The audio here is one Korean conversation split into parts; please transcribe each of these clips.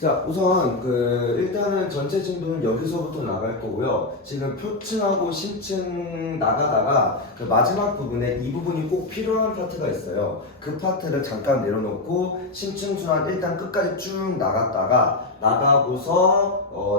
자, 우선 일단은 전체 진도는 여기서부터 나갈 거고요. 지금 표층하고 심층 나가다가 그 마지막 부분에 이 부분이 꼭 필요한 파트가 있어요. 그 파트를 잠깐 내려놓고 심층 순환 일단 끝까지 쭉 나가고서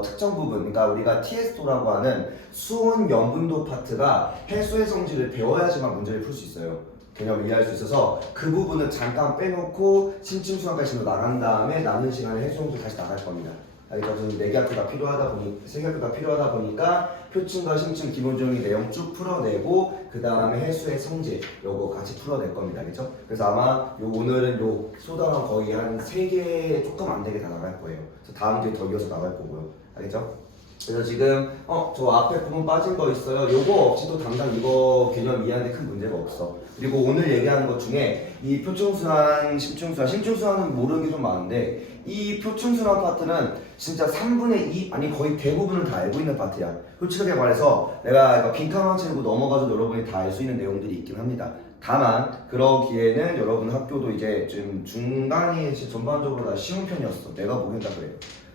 특정 부분, 그러니까 우리가 TS도라고 하는 수온 염분도 파트가 해수의 성질을 배워야지만 문제를 풀 수 있어요. 개념을 이해할 수 있어서 그 부분은 잠깐 빼놓고 심층수학까지 나간 다음에 남는 시간에 해수용도 다시 나갈 겁니다. 그러니까 저는 4개학교가 필요하다 보니 3개학교가 필요하다 보니까 표층과 심층 기본적인 내용 쭉 풀어내고 그 다음에 해수의 성질 요거 같이 풀어낼 겁니다. 그렇죠? 그래서 아마 오늘은 요 소다랑 거의 한 3개 조금 안 되게 다 나갈 거예요. 그래서 다음 주에 더 이어서 나갈 거고요. 알겠죠? 그래서 지금 저 앞에 부분 빠진 거 있어요. 요거 없이도 당장 이거 개념 이해하는데 큰 문제가 없어. 그리고 오늘 얘기하는 것 중에 이 표층순환, 심층순환은 모르는 게 좀 많은데 이 표층순환 파트는 진짜 3분의 2 아니 거의 대부분을 다 알고 있는 파트야. 솔직하게 말해서 내가 빈칸만 채우고 넘어가서 여러분이 다 알 수 있는 내용들이 있긴 합니다. 다만 그러기에는 여러분 학교도 이제 좀 중간이 전반적으로 다 쉬운 편이었어. 내가 보기엔 다 그래요.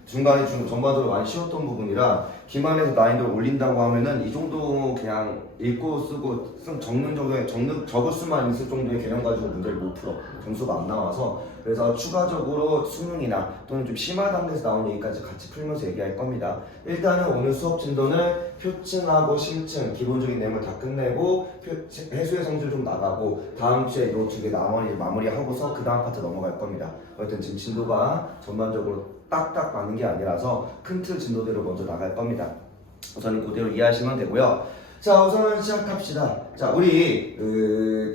중간에 전반적으로 많이 쉬웠던 부분이라 기말에서 난이도를 올린다고 하면은 이 정도 그냥 읽고 쓰고 적는 정도의 적을 수만 있을 정도의 개념 가지고 문제를 못 풀어. 점수가 안 나와서 그래서 추가적으로 수능이나 또는 좀 심화 단계에서 나온 얘기까지 같이 풀면서 얘기할 겁니다. 일단은 오늘 수업 진도는 표층하고 심층 기본적인 내용을 다 끝내고 해수의 성질 좀 나가고 다음 주에 이 두 개 마무리하고서 그 다음 파트 넘어갈 겁니다. 어쨌든 지금 진도가 전반적으로 딱딱 맞는 게 아니라서 큰 틀 진도대로 먼저 나갈 겁니다. 우선 그대로 이해하시면 되고요. 자, 우선 시작합시다. 자, 우리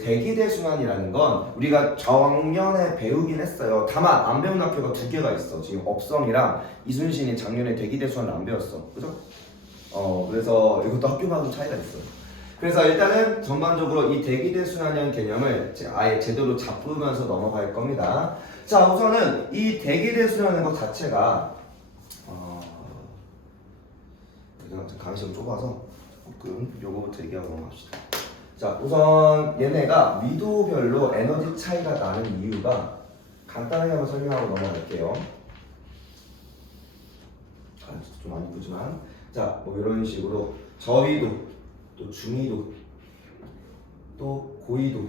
대기대순환이라는 건 우리가 작년에 배우긴 했어요. 다만 안 배운 학교가 2개가 있어. 지금 업성이랑 이순신이 작년에 대기대순환을 안 배웠어. 그죠? 그래서 이것도 학교마다 좀 차이가 있어요. 그래서 일단은 전반적으로 이 대기대순환이라는 개념을 아예 제대로 잡으면서 넘어갈 겁니다. 자, 우선은 이 대기대순환이라는 것 자체가 강의가 좀 좁아서 조금 요거부터 얘기하고 넘어갑시다. 자, 우선 얘네가 위도별로 에너지 차이가 나는 이유가 간단하게 한번 설명하고 넘어갈게요. 좀 안 이쁘지만 자, 뭐 이런 식으로 저위도 또 중위도 또 고위도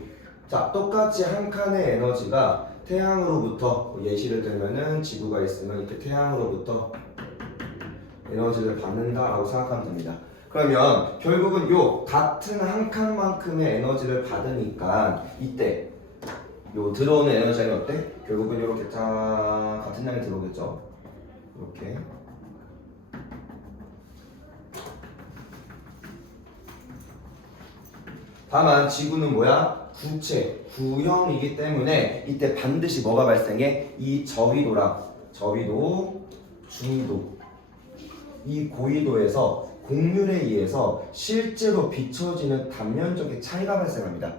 자, 똑같이 한 칸의 에너지가 태양으로부터 예시를 들면은 지구가 있으면 이렇게 태양으로부터 에너지를 받는다라고 생각하면 됩니다. 그러면 결국은 요 같은 한 칸만큼의 에너지를 받으니까 이때 요 들어오는 에너지는 어때? 결국은 이렇게 같은 양이 들어오겠죠. 이렇게 다만 지구는 뭐야? 구형이기 때문에 이때 반드시 뭐가 발생해? 이 저위도, 중위도, 이 고위도에서 곡률에 의해서 실제로 비춰지는 단면적인 차이가 발생합니다.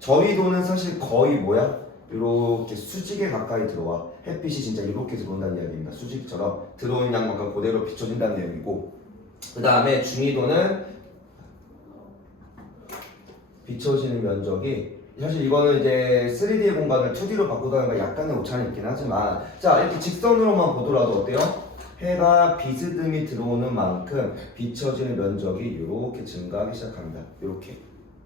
저위도는 사실 거의 뭐야? 이렇게 수직에 가까이 들어와. 햇빛이 진짜 이렇게 들어온다는 이야기입니다. 수직처럼 들어오는 양만큼 그대로 비춰진다는 내용이고, 그 다음에 중위도는 비춰지는 면적이 사실 이거는 이제 3D의 공간을 2D로 바꾸다가 약간의 오차는 있긴 하지만 자, 이렇게 직선으로만 보더라도 어때요? 해가 비스듬히 들어오는 만큼 비춰지는 면적이 이렇게 증가하기 시작합니다. 이렇게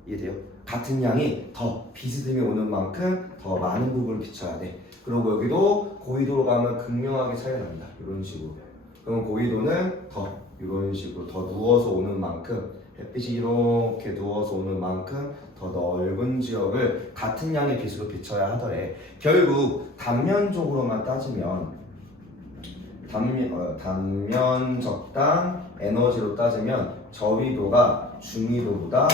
이해돼요? 같은 양이 더 비스듬히 오는 만큼 더 많은 부분을 비춰야 돼. 그리고 여기도 고위도로 가면 극명하게 차이가 납니다. 이런 식으로. 그럼 고위도는 더 이런 식으로 더 누워서 오는 만큼 햇빛이 이렇게 누워서 오는 만큼 더 넓은 지역을 같은 양의 빛으로 비춰야 하더래. 결국 단면적으로만 따지면 단면 적당 에너지로 따지면 저위도가 중위도보다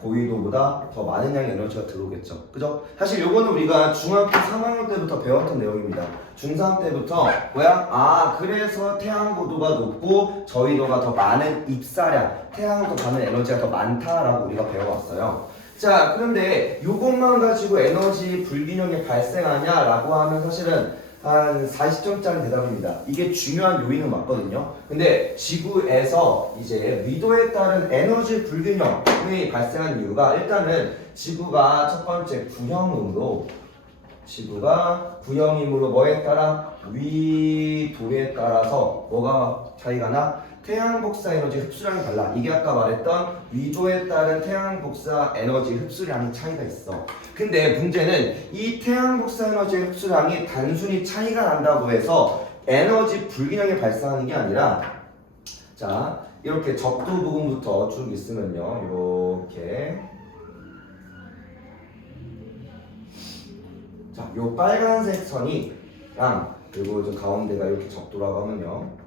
고위도보다 더 많은 양의 에너지가 들어오겠죠. 그죠? 사실 요거는 우리가 중학교 3학년 때부터 배웠던 내용입니다. 중3 때부터 뭐야? 그래서 태양고도가 높고 저위도가 더 많은 입사량, 태양으로 가는 에너지가 더 많다라고 우리가 배워왔어요. 자, 그런데 요것만 가지고 에너지 불균형이 발생하냐라고 하면 사실은 한 40점짜리 대답입니다. 이게 중요한 요인은 맞거든요. 근데 지구에서 이제 위도에 따른 에너지 불균형이 발생한 이유가 일단은 지구가 첫 번째 구형으로 지구가 구형이므로 뭐에 따라? 위도에 따라서 뭐가 차이가 나? 태양 복사 에너지 흡수량이 달라. 이게 아까 말했던 위도에 따른 태양 복사 에너지 흡수량이 차이가 있어. 근데 문제는 이 태양 복사 에너지 흡수량이 단순히 차이가 난다고 해서 에너지 불균형이 발생하는 게 아니라, 자, 이렇게 적도 부분부터 쭉 있으면요, 이렇게, 자, 요 빨간색 선이랑, 그리고 저 가운데가 이렇게 적도라고 하면요,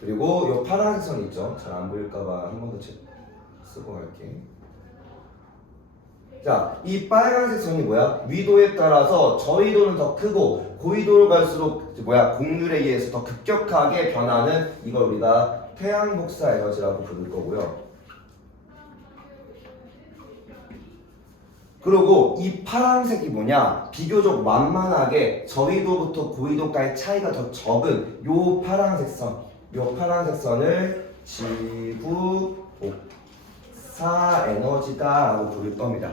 그리고 요 파란색 선 있죠? 잘 안 보일까봐 한 번 더 쓰고 갈게. 자, 이 빨간색 선이 뭐야? 위도에 따라서 저위도는 더 크고 고위도로 갈수록 공률에 의해서 더 급격하게 변하는, 이걸 우리가 태양 복사 에너지라고 부를 거고요. 그리고 이 파란색이 뭐냐? 비교적 만만하게 저위도부터 고위도까지 차이가 더 적은 요 파란색 선, 요 파란색 선을 지구 복사 에너지다라고 부를 겁니다.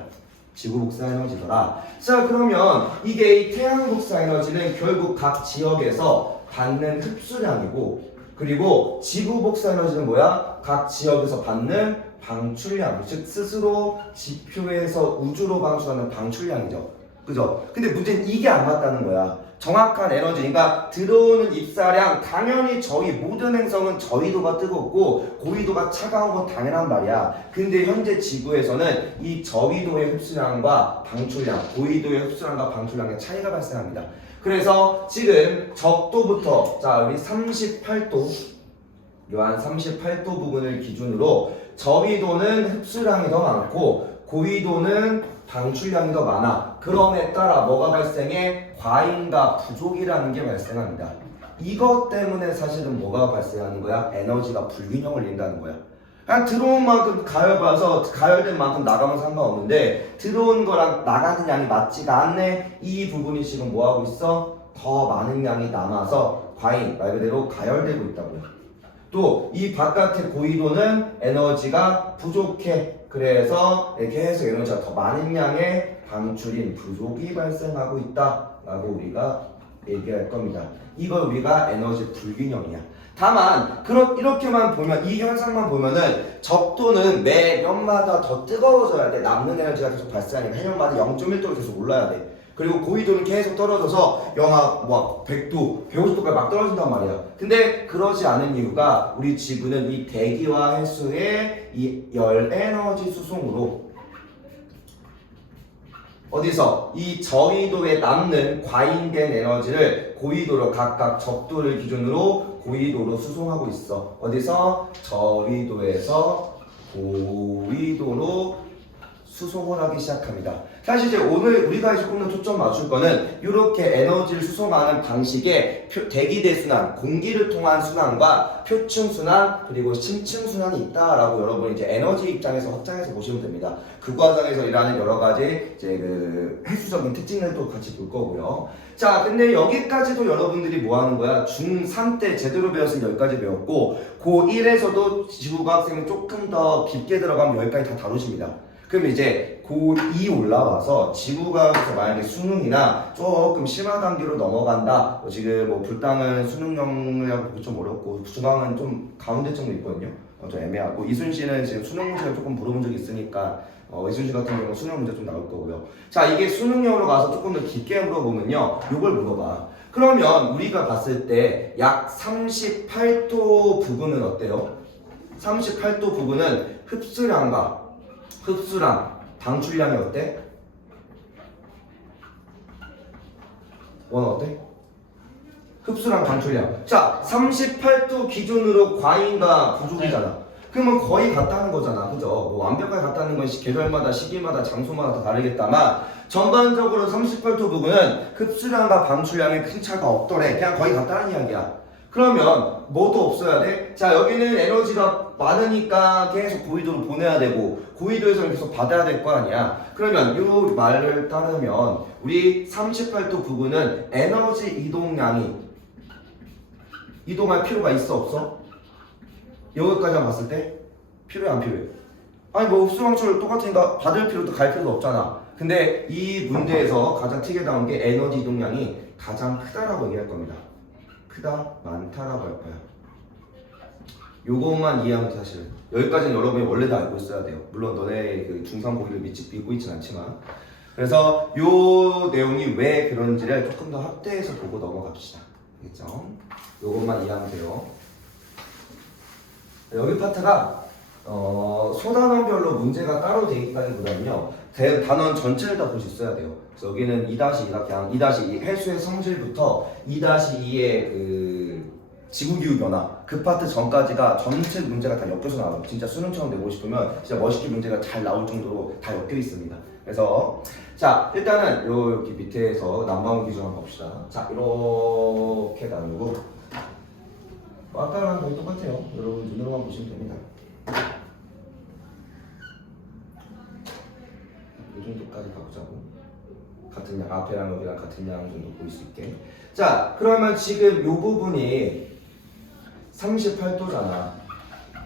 지구 복사 에너지더라. 자, 그러면 이게 이 태양 복사 에너지는 결국 각 지역에서 받는 흡수량이고, 그리고 지구 복사 에너지는 뭐야? 각 지역에서 받는 방출량, 즉 스스로 지표에서 우주로 방출하는 방출량이죠. 그죠? 근데 문제는 이게 안 맞다는 거야. 정확한 에너지, 그러니까 들어오는 입사량, 당연히 저희 모든 행성은 저위도가 뜨겁고 고위도가 차가운 건 당연한 말이야. 근데 현재 지구에서는 이 저위도의 흡수량과 방출량, 고위도의 흡수량과 방출량의 차이가 발생합니다. 그래서 지금 적도부터, 자, 우리 38도, 요한 38도 부분을 기준으로 저위도는 흡수량이 더 많고 고위도는 방출량이 더 많아. 그럼에 따라 뭐가 발생해? 과잉과 부족이라는 게 발생합니다. 이것 때문에 사실은 뭐가 발생하는 거야? 에너지가 불균형을 이룬다는 거야. 그냥 들어온 만큼 가열봐서 가열된 만큼 나가면 상관없는데 들어온 거랑 나가는 양이 맞지가 않네. 이 부분이 지금 뭐하고 있어? 더 많은 양이 남아서 과잉, 말 그대로 가열되고 있다고요. 또 이 바깥의 고위도는 에너지가 부족해. 그래서 계속 에너지가 더 많은 양의 방출인 부족이 발생하고 있다라고 우리가 얘기할 겁니다. 이걸 우리가 에너지 불균형이야. 다만 이렇게만 보면, 이 현상만 보면은 적도는 매 년마다 더 뜨거워져야 돼. 남는 에너지가 계속 발생하니까 해년마다 0.1도로 계속 올라야 돼. 그리고 고위도는 계속 떨어져서 영하 100도, 150도까지 막 떨어진단 말이야. 근데 그러지 않은 이유가 우리 지구는 이 대기와 해수의 이 열 에너지 수송으로 어디서 이 저위도에 남는 과잉된 에너지를 고위도로 각각 적도를 기준으로 고위도로 수송하고 있어. 어디서? 저위도에서 고위도로 수송을 하기 시작합니다. 사실 이제 오늘 우리가 조금 더 초점 맞출 거는 이렇게 에너지를 수송하는 방식의 대기대순환, 공기를 통한 순환과 표층순환 그리고 심층순환이 있다라고 여러분 이제 에너지 입장에서 확장해서 보시면 됩니다. 그 과정에서 일하는 여러 가지 이제 그 해수적인 특징들도 같이 볼 거고요. 자, 근데 여기까지도 여러분들이 뭐 하는 거야? 중3 때 제대로 배웠으면 여기까지 배웠고 고1에서도 지구과학생은 조금 더 깊게 들어가면 여기까지 다 다루십니다. 그럼 이제 고2 올라와서 지구과학에서 만약에 수능이나 조금 심화 단계로 넘어간다. 지금 뭐 불당은 수능형이라고 좀 어렵고 중앙은 좀 가운데쯤도 있거든요. 좀 애매하고 이순 씨는 지금 수능 문제를 조금 물어본 적이 있으니까 이순 씨 같은 경우는 수능 문제 좀 나올 거고요. 자, 이게 수능형으로 가서 조금 더 깊게 물어보면요. 이걸 물어봐. 그러면 우리가 봤을 때 약 38도 부분은 어때요? 38도 부분은 흡수량, 방출량이 어때? 어때? 흡수량, 방출량. 자, 38도 기준으로 과잉과 부족이잖아. 그러면 거의 같다는 거잖아. 그죠? 뭐 완벽하게 같다는 건 계절마다, 시기마다, 장소마다 다 다르겠다만 전반적으로 38도 부분은 흡수량과 방출량에 큰 차가 없더래. 그냥 거의 같다는 이야기야. 그러면 뭐도 없어야 돼? 자, 여기는 에너지가 많으니까 계속 고위도로 보내야 되고 고위도에서는 계속 받아야 될 거 아니야. 그러면 이 말을 따르면 우리 38도 부분은 에너지 이동할 필요가 있어 없어? 여기까지 봤을 때 필요해 안 필요해? 아니 뭐 흡수방출 똑같으니까 받을 필요도 갈 필요도 없잖아. 근데 이 문제에서 가장 튀게 나온 게 에너지 이동량이 가장 크다라고 얘기할 겁니다. 크다, 많다라고 할 거야. 요것만 이해하면 돼, 사실. 여기까지는 여러분이 원래 다 알고 있어야 돼요. 물론 너네 그 중3 고기를 믿고 있진 않지만. 그래서 요 내용이 왜 그런지를 조금 더 확대해서 보고 넘어갑시다. 알겠죠? 요것만 이해하면 돼요. 여기 파트가 소단원별로 문제가 따로 돼 있다기보다는요, 단원 전체를 다 볼 수 있어야 돼요. 그래서 여기는 2-2가 그냥 2-2 해수의 성질부터 2-2의 그 지구기후 변화 그 파트 전까지가 전체 문제가 다 엮여서 나와요. 진짜 수능처럼 내고 싶으면 진짜 멋있게 문제가 잘 나올 정도로 다 엮여 있습니다. 그래서 자 일단은 여기 밑에서 난방원 기준 한번 봅시다. 자 이렇게 나누고 아까랑 거의 똑같아요. 여러분 눈으로만 보시면 됩니다. 이 정도까지 가보자고. 같은 양, 앞에랑 여기랑 같은 양 정도 보일 수 있게. 자, 그러면 지금 이 부분이 38도잖아.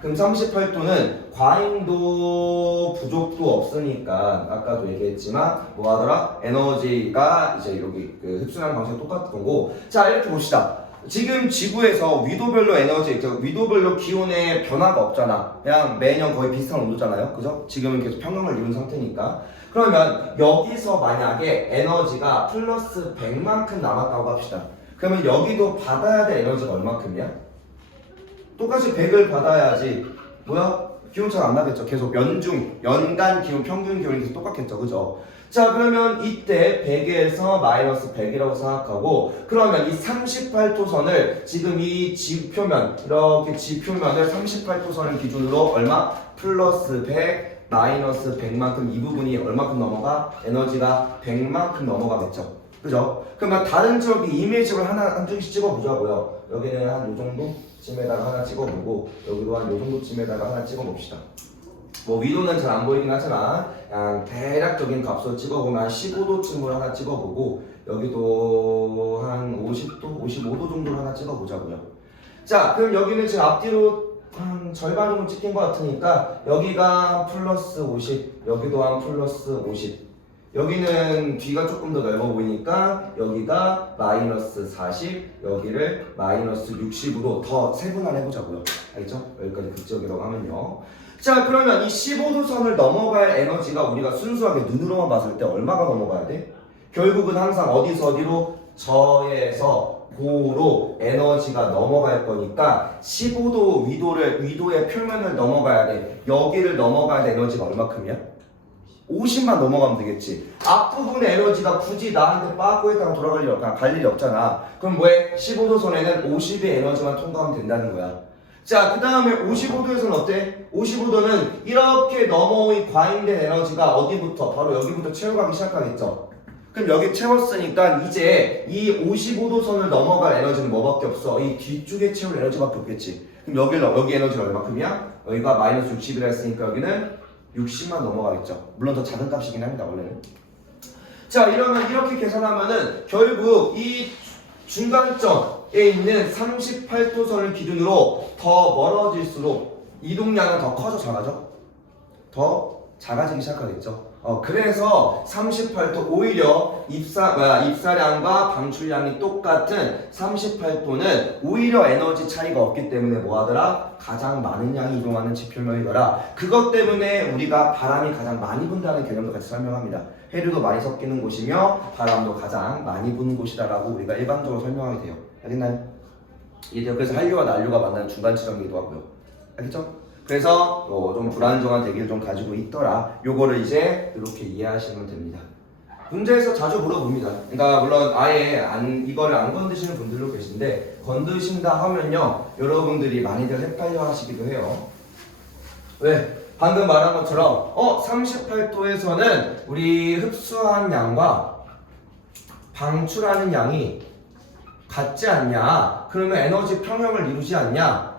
그럼 38도는 과잉도 부족도 없으니까 아까도 얘기했지만 뭐 하더라? 에너지가 이제 여기 그 흡수하는 방식이 똑같은 거고. 자, 이렇게 봅시다. 지금 지구에서 위도별로 에너지, 위도별로 기온의 변화가 없잖아. 그냥 매년 거의 비슷한 온도잖아요. 그죠? 지금은 계속 평형을 이룬 상태니까. 그러면 여기서 만약에 에너지가 플러스 100만큼 남았다고 합시다. 그러면 여기도 받아야 될 에너지가 얼마큼이야? 똑같이 100을 받아야지. 뭐야? 기온차가 안 나겠죠. 계속 연간 기온, 평균 기온이 계속 똑같겠죠. 그죠? 자, 그러면 이때 100에서 마이너스 100이라고 생각하고, 그러면 이 38도선을 지금 이 지표면, 이렇게 지표면을 38도선을 기준으로 얼마? 플러스 100, 마이너스 100만큼 이 부분이 얼마큼 넘어가? 에너지가 100만큼 넘어가겠죠. 그죠? 그러면 다른 쪽이 이미지를 한 쪽씩 찍어보자고요. 여기는 한 요 정도쯤에다가 하나 찍어보고, 여기도 한 요 정도쯤에다가 하나 찍어봅시다. 뭐 위도는 잘 안 보이긴 하지만 그냥 대략적인 값으로 찍어보면 한 15도쯤으로 하나 찍어보고, 여기도 한 50도, 55도 정도로 하나 찍어보자고요. 자, 그럼 여기는 지금 앞뒤로 한 절반 정도 찍힌 것 같으니까 여기가 플러스 50, 여기도 한 플러스 50, 여기는 뒤가 조금 더 넓어 보이니까 여기가 마이너스 40, 여기를 마이너스 60으로 더 세분화를 해보자고요. 알겠죠? 여기까지 극적이라고 하면요. 자, 그러면 이 15도선을 넘어갈 에너지가 우리가 순수하게 눈으로만 봤을 때 얼마가 넘어가야 돼? 결국은 항상 어디서 어디로? 저에서 고로 에너지가 넘어갈 거니까 15도 위도의 표면을 넘어가야 돼. 여기를 넘어가야 돼. 에너지가 얼마큼이야? 50만 넘어가면 되겠지. 앞부분의 에너지가 굳이 나한테 빠꾸에다가 갈 일이 없잖아. 그럼 뭐해? 15도선에는 50의 에너지만 통과하면 된다는 거야. 자, 그 다음에 55도에서는 어때? 55도는 이렇게 넘어온 과잉된 에너지가 어디부터? 바로 여기부터 채워가기 시작하겠죠. 그럼 여기 채웠으니까 이제 이 55도선을 넘어갈 에너지는 뭐밖에 없어? 이 뒤쪽에 채울 에너지밖에 없겠지. 그럼 여기 에너지가 얼마큼이야? 여기가 마이너스 60이라 했으니까 여기는 60만 넘어가겠죠. 물론 더 작은 값이긴 합니다, 원래는. 자, 이러면 이렇게 계산하면은 결국 이 중간점에 있는 38도선을 기준으로 더 멀어질수록 이동량은 더 커져 작아져? 더 작아지기 시작하겠죠. 그래서 38도 오히려 입사량과 방출량이 똑같은 38도는 오히려 에너지 차이가 없기 때문에 뭐하더라? 가장 많은 양이 이동하는 지표면이더라. 그것 때문에 우리가 바람이 가장 많이 분다는 개념도 같이 설명합니다. 해류도 많이 섞이는 곳이며 바람도 가장 많이 부는 곳이다라고 우리가 일반적으로 설명하게 돼요. 알겠나요? 이해돼요? 그래서 한류와 난류가 만나는 중간 지점이기도 하고요. 알겠죠? 그래서 좀 불안정한 대기를 좀 가지고 있더라. 요거를 이제 이렇게 이해하시면 됩니다. 문제에서 자주 물어봅니다. 그러니까 물론 아예 이거를 안 건드시는 분들도 계신데, 건드신다 하면요 여러분들이 많이들 헷갈려 하시기도 해요. 왜? 방금 말한 것처럼 38도에서는 우리 흡수한 양과 방출하는 양이 같지 않냐? 그러면 에너지 평형을 이루지 않냐?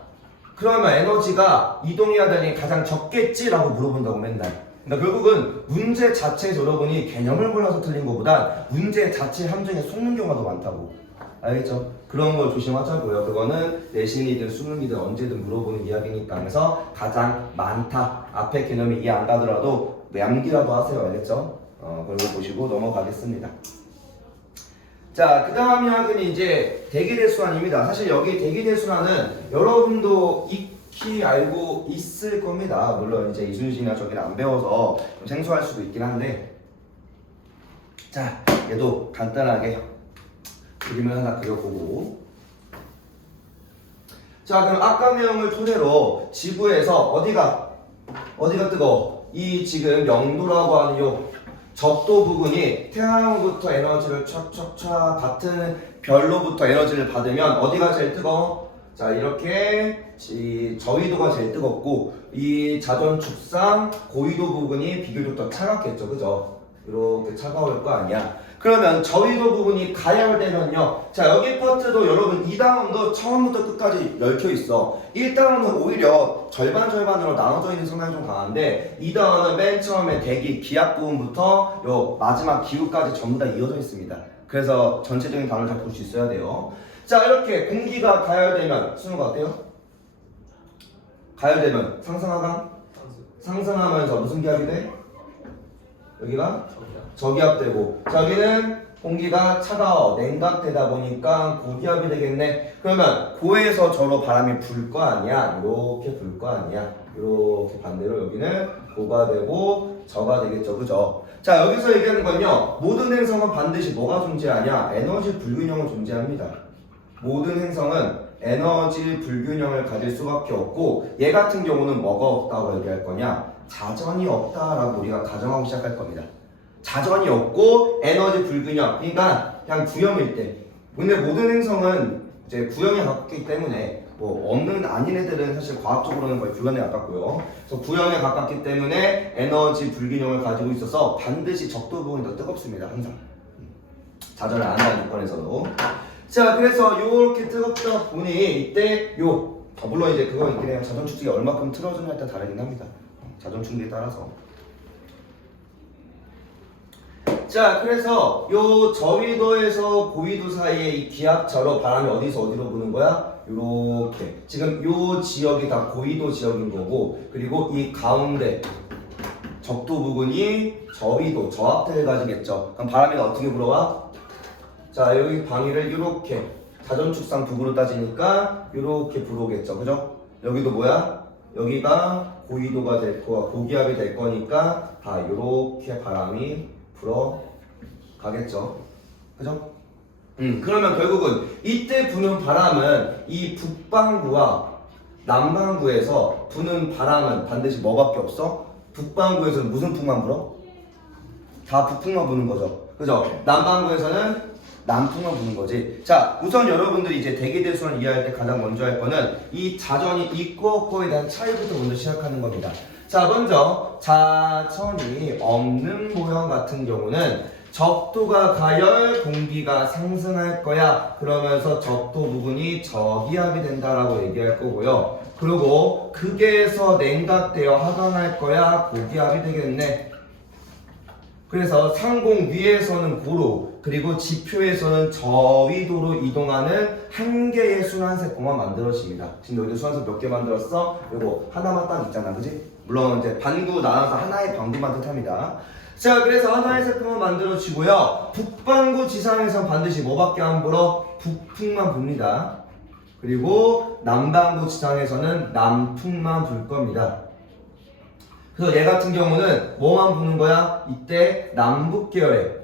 그러면 에너지가 이동해야 되니 가장 적겠지라고 물어본다고 맨날. 그러니까 결국은 문제 자체에서 여러분이 개념을 몰라서 틀린 것보다 문제 자체 함정에 속는 경우가 더 많다고. 알겠죠? 그런 걸 조심하자고요. 그거는 내신이든 수능이든 언제든 물어보는 이야기니까. 그래서 가장 많다. 앞에 개념이 이해 안 가더라도 암기라도 하세요. 알겠죠? 그런 거 보시고 넘어가겠습니다. 자, 그 다음 이야기는 이제 대기대순환입니다. 사실 여기 대기대순환은 여러분도 익히 알고 있을 겁니다. 물론 이제 이순신이나 저기를 안 배워서 좀 생소할 수도 있긴 한데, 자, 얘도 간단하게 그림을 하나 그려보고, 자, 그럼 아까 내용을 토대로 지구에서 어디가 뜨거워? 이 지금 영도라고 하는 요 적도 부분이 태양으로부터 에너지를 촥촥촥 같은 별로부터 에너지를 받으면 어디가 제일 뜨거워? 자, 이렇게 저위도가 제일 뜨겁고, 이 자전축상 고위도 부분이 비교적 더 차갑겠죠, 그죠? 이렇게 차가울 거 아니야. 그러면 저위도 부분이 가열되면요, 자, 여기 파트도 여러분 2단원도 처음부터 끝까지 얽혀 있어. 1단원은 오히려 절반으로 나눠져 있는 성향이 좀 강한데, 2단원은 맨 처음에 대기 기압 부분부터 요 마지막 기후까지 전부 다 이어져 있습니다. 그래서 전체적인 단어를 잘 볼 수 있어야 돼요. 자, 이렇게 공기가 가열되면 순우가 어때요? 가열되면 상승하면서 무슨 기압이 돼? 여기가 저기압되고, 저기는 공기가 차가워 냉각되다 보니까 고기압이 되겠네. 그러면 고에서 저로 바람이 불 거 아니야. 이렇게 불 거 아니야. 이렇게 반대로 여기는 고가 되고 저가 되겠죠, 그죠? 자, 여기서 얘기하는 건요, 모든 행성은 반드시 뭐가 존재하냐? 에너지 불균형은 존재합니다. 모든 행성은 에너지 불균형을 가질 수밖에 없고, 얘 같은 경우는 뭐가 없다고 얘기할 거냐? 자전이 없다라고 우리가 가정하고 시작할 겁니다. 자전이 없고 에너지 불균형, 그러니까 그냥 구형일 때. 근데 모든 행성은 이제 구형에 가깝기 때문에 뭐 없는 아닌 애들은 사실 과학적으로는 거의 불가능에 가깝고요. 그래서 구형에 가깝기 때문에 에너지 불균형을 가지고 있어서 반드시 적도 부분이 더 뜨겁습니다. 항상 자전을 안 하는 조건에서도. 자, 그래서 요렇게 뜨겁다 보니 이때 물론 이제 그건 있긴 해요. 자전 축속이 얼마큼 틀어주냐에 따라 다르긴 합니다. 자전 충기에 따라서. 자, 그래서 요 저위도에서 고위도 사이에 이 기압차로 바람이 어디서 어디로 부는 거야? 요렇게. 지금 요 지역이 다 고위도 지역인 거고, 그리고 이 가운데 적도 부분이 저위도, 저압대를 가지겠죠. 그럼 바람이 어떻게 불어와? 자, 여기 방위를 이렇게 자전축상 북으로 따지니까 이렇게 불어오겠죠, 그죠? 여기도 뭐야? 여기가 고위도가 될 거야, 고기압이 될 거니까 다 이렇게 바람이 불어 가겠죠, 그죠? 그러면 결국은 이때 부는 바람은 이 북반구와 남반구에서 부는 바람은 반드시 뭐밖에 없어? 북반구에서는 무슨 풍만 불어? 다 북풍만 부는 거죠, 그죠? 남반구에서는 남풍만 부는 거지. 자, 우선 여러분들이 이제 대기대순환 이해할 때 가장 먼저 할 거는 이 자전이 있고 없고에 대한 차이부터 먼저 시작하는 겁니다. 자, 먼저 자전이 없는 모형 같은 경우는 적도가 가열, 공기가 상승할 거야. 그러면서 적도 부분이 저기압이 된다라고 얘기할 거고요. 그리고 극에서 냉각되어 하강할 거야. 고기압이 되겠네. 그래서 상공 위에서는 고로, 그리고 지표에서는 저위도로 이동하는 한 개의 순환세포만 만들어집니다. 지금 여기 순환세포 몇 개 만들었어? 이거 하나만 딱 있잖아, 그지? 물론 이제 반구 나눠서 하나의 방구만 뜻합니다. 자, 그래서 하나의 세포만 만들어지고요. 북반구 지상에선 반드시 뭐밖에 안 불어? 북풍만 붑니다. 그리고 남반구 지상에서는 남풍만 불 겁니다. 그래서 얘 같은 경우는 뭐만 부는 거야? 이때 남북계열의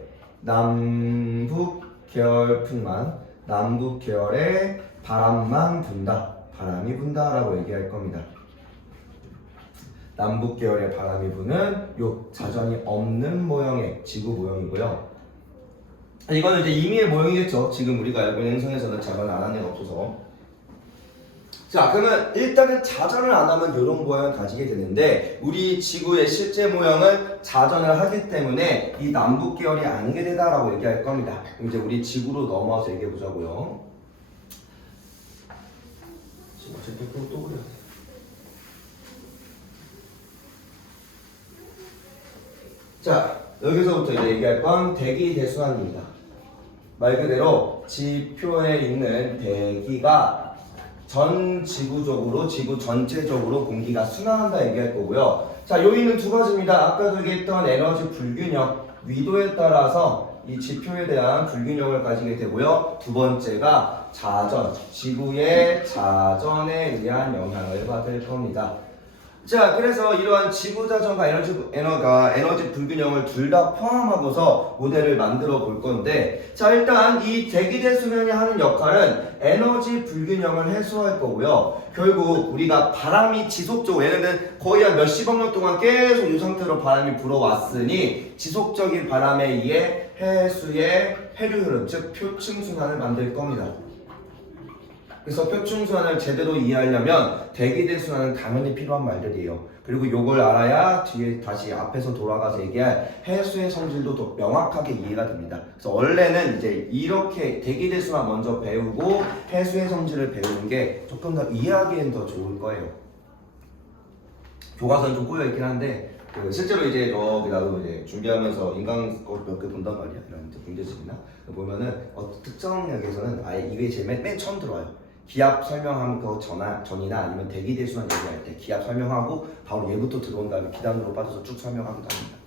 남북계열의 바람만 분다. 바람이 분다라고 얘기할 겁니다. 남북계열의 바람이 부는 요 자전이 없는 모형의 지구 모형이고요. 이거는 이제 임의의 모형이겠죠. 지금 우리가 알고 있는 행성에서는 자전을 안 하는 애가 없어서. 자, 그러면 일단은 자전을 안 하면 이런 모양을 가지게 되는데, 우리 지구의 실제 모형은 자전을 하기 때문에 이 남북 계열이 아니게 되다라고 얘기할 겁니다. 그럼 이제 우리 지구로 넘어와서 얘기해 보자고요. 지금 어쨌든 또 그래요. 자, 여기서부터 이제 얘기할 건 대기대순환입니다. 말 그대로 지표에 있는 대기가 전 지구적으로, 지구 전체적으로 공기가 순환한다 얘기할 거고요. 자, 요인은 두 가지입니다. 아까도 얘기했던 에너지 불균형, 위도에 따라서 이 지표에 대한 불균형을 가지게 되고요. 두 번째가 자전, 지구의 자전에 의한 영향을 받을 겁니다. 자, 그래서 이러한 지구자전과 에너지 불균형을 둘 다 포함하고서 모델을 만들어 볼 건데, 자, 일단 이 대기대수면이 하는 역할은 에너지 불균형을 해소할 거고요. 결국 우리가 바람이 지속적으로, 얘네는 거의 한 몇십억 년 동안 계속 이 상태로 바람이 불어왔으니 지속적인 바람에 의해 해수의 해류 흐름, 즉 표층순환을 만들 겁니다. 그래서 표층순환을 제대로 이해하려면 대기대순환은 당연히 필요한 말들이에요. 그리고 요걸 알아야 뒤에 다시 앞에서 돌아가서 얘기할 해수의 성질도 더 명확하게 이해가 됩니다. 그래서 원래는 이제 이렇게 대기대순환 먼저 배우고 해수의 성질을 배우는 게 조금 더 이해하기엔 더 좋을 거예요. 교과서는 좀 꼬여있긴 한데 실제로 이제 여기 나도 이제 준비하면서 인강 거 몇 개 본단 말이야. 이런 문제집이나 보면은 특정 역에서는 아예 이게 제일 맨 처음 들어와요. 기압 설명하면 그 전이나 아니면 대기대순환 얘기할 때 기압 설명하고 바로 얘부터 들어온 다음에 기단으로 빠져서 쭉 설명하기도 합니다.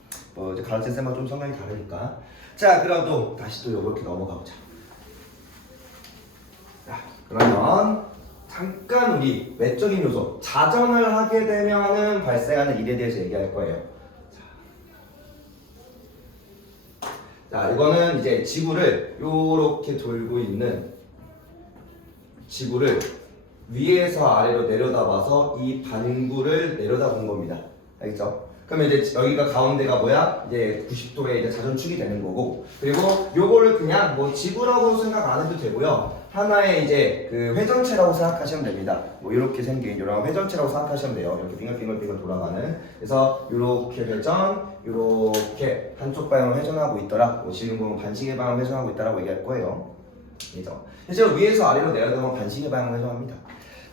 이제 가르친 쌤과 좀 성향이 다르니까. 자, 그럼 다시 또 이렇게 넘어가 보자. 자, 그러면 잠깐 우리 외적인 요소, 자전을 하게 되면은 발생하는 일에 대해서 얘기할 거예요. 자, 이거는 이제 지구를 요렇게 돌고 있는 지구를 위에서 아래로 내려다봐서 이 반구를 내려다본 겁니다. 알겠죠? 그러면 이제 여기가 가운데가 뭐야? 이제 90도의 이제 자전축이 되는 거고, 그리고 요거를 그냥 뭐 지구라고 생각 안 해도 되고요. 하나의 이제 그 회전체라고 생각하시면 됩니다. 뭐 이렇게 생긴 이런 회전체라고 생각하시면 돼요. 이렇게 빙글빙글 돌아가는. 그래서 이렇게 회전, 이렇게 한쪽 방향으로 회전하고 있더라. 뭐 지금 보면 반시계 방향으로 회전하고 있다라고 얘기할 거예요. 그죠? 실제로 위에서 아래로 내려다보면 반시계 방향으로 회전합니다.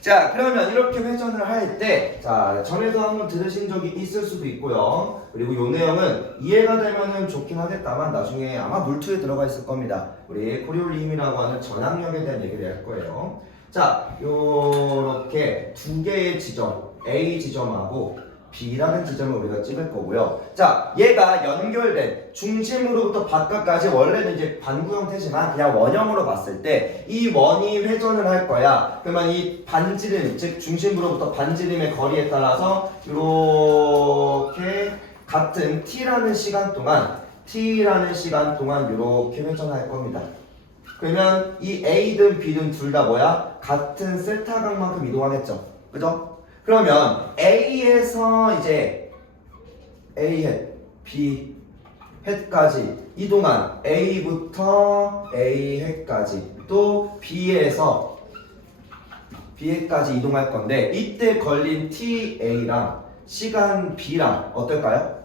자, 그러면 이렇게 회전을 할 때, 자, 전에도 한번 들으신 적이 있을 수도 있고요. 그리고 요 내용은 이해가 되면은 좋긴 하겠다만 나중에 아마 물투에 들어가 있을 겁니다. 우리 코리올리 힘이라고 하는 전압력에 대한 얘기를 할 거예요. 자, 요렇게 두 개의 지점, A 지점하고 B라는 지점을 우리가 찍을 거고요. 자, 얘가 연결된 중심으로부터 바깥까지 원래는 이제 반구 형태지만 그냥 원형으로 봤을 때 이 원이 회전을 할 거야. 그러면 이 반지름, 즉 중심으로부터 반지름의 거리에 따라서 이렇게 같은 T라는 시간 동안 이렇게 회전할 겁니다. 그러면 이 A든 B든 둘 다 뭐야? 같은 세타각만큼 이동하겠죠. 그죠? 그러면 A에서 이제 A 햇, B 햇까지 이동한 A부터 A 햇까지 또 B에서 B 햇까지 이동할 건데 이때 걸린 TA랑 시간 B랑 어떨까요?